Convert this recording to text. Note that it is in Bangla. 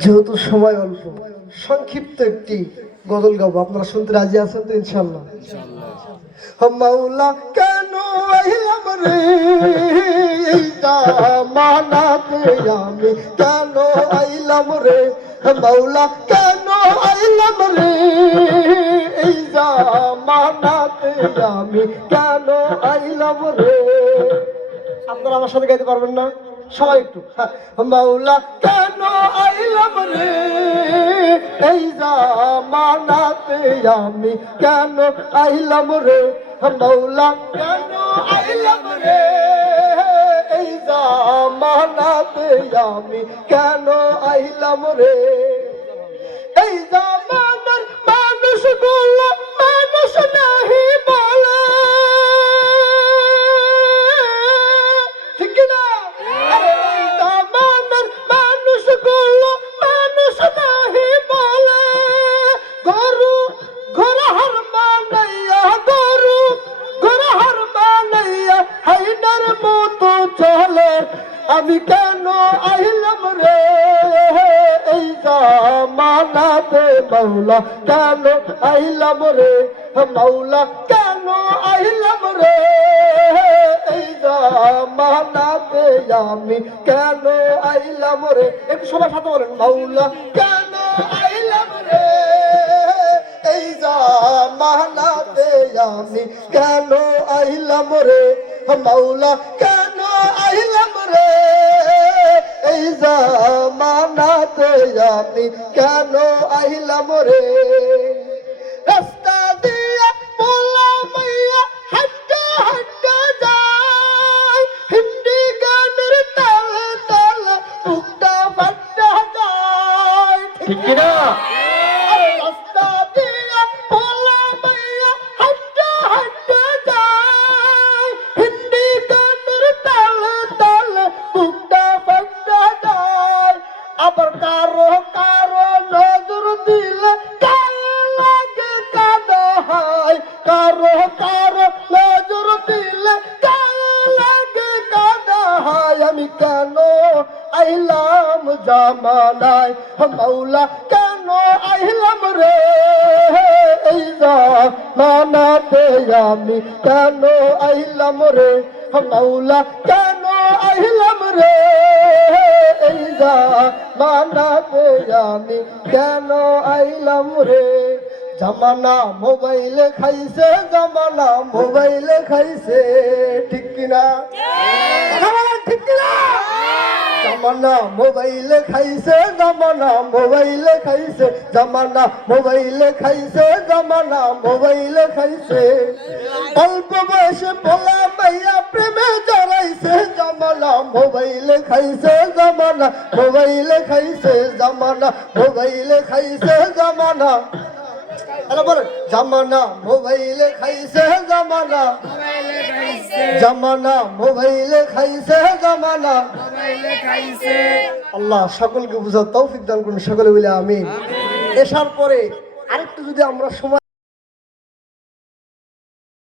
যেহেতু সময় অল্প, সংক্ষিপ্ত একটি গজল গাবো। আপনারা শুনতে রাজি আছেন তো? ইনশাল্লাহ। মাওলা কেন আইলাম রে এই জামানাতে, আমি কেন আইলাম রে মাওলা, কেন আইলাম রে এই জামানাতে, আমি কেন আইলাম রে। আপনারা আমার সাথে গাইতে পারবেন না? সবাই একটু মাওলা কেন আইলাম রে এই জামানাতে, আমি কেন আইলাম রে মাওলা, কেন আইলাম রে এই জামানাতে, আমি কেন আইলাম রে। এই জামানার মানুষগুলো মানুষ নাহি বলে, ঠিক কিনা? এই জামানার মানুষগুলো মানুষ নাহি বলে, গরু ঘোড়ার মানাইয়া, গরু ঘোড়ার মানাইয়া হাইনার মতো চলে, আমি কেন আইলাম রে এই জামানাতে মাওলা, কেন আইলাম রে মাওলা, কেন আইলাম রে এই জামানাতে, আমি কেন আইলাম রে। একটু সবার সাথে বলেন মাওলা কেন আইলাম রে এই জামানাতে, আমি কেন আইলাম রে মাওলা, কেন আইলাম রে এই জামানাতে, আমি কেন আইলাম রে। রাস্তা দিয়া পোলা মাইয়া হাঁটা হাঁটা যায়, হিন্দি গানের তালে তালে বুকটা ফাটা যায়, ঠিক কিনা? রাস্তা দিয়া পোলা মাইয়া হাঁটা হাঁটা যায়, হিন্দি গানের তালে তালে বুকটা ফাটা যায়। আবার কারো কারো নজর দিলে গায়ে লাগে কাদা হয়, কারো কারো নজর দিলে গায়ে লাগে কাদা হয়, আমি কেন আইলাম জামানায় মাওলা, কেন আইলাম রে এই জামানাতে, আমি কেন আইলাম রে মাওলা, কেন আইলাম রে এই জামানাতে, আমি কেন আইলাম রে। জামানা মোবাইলে খাইছে, জামানা মোবাইলে খাইছে, ঠিক কিনা? ঠিক কিনা? জামানা মোবাইলে খাইছে, জামানা মোবাইলে খাইছে, জামানা মোবাইলে খাইছে, জামানা মোবাইলে খাইছে। অল্প বয়সে পোলা মাইয়া প্রেমে জড়াইছে, জামানা মোবাইলে খাইছে, জামানা মোবাইলে খাইছে, জামানা মোবাইলে খাইছে, জামানা জামানা মোবাইলে খাইছে, জামানা জামানা মোবাইলে খাইছে, জামানা আল্লাহ সকলকে বুঝার তৌফিক দান করুন, সকলে বলে আমিন। এসার পরে আরেকটু যদি আমরা সময়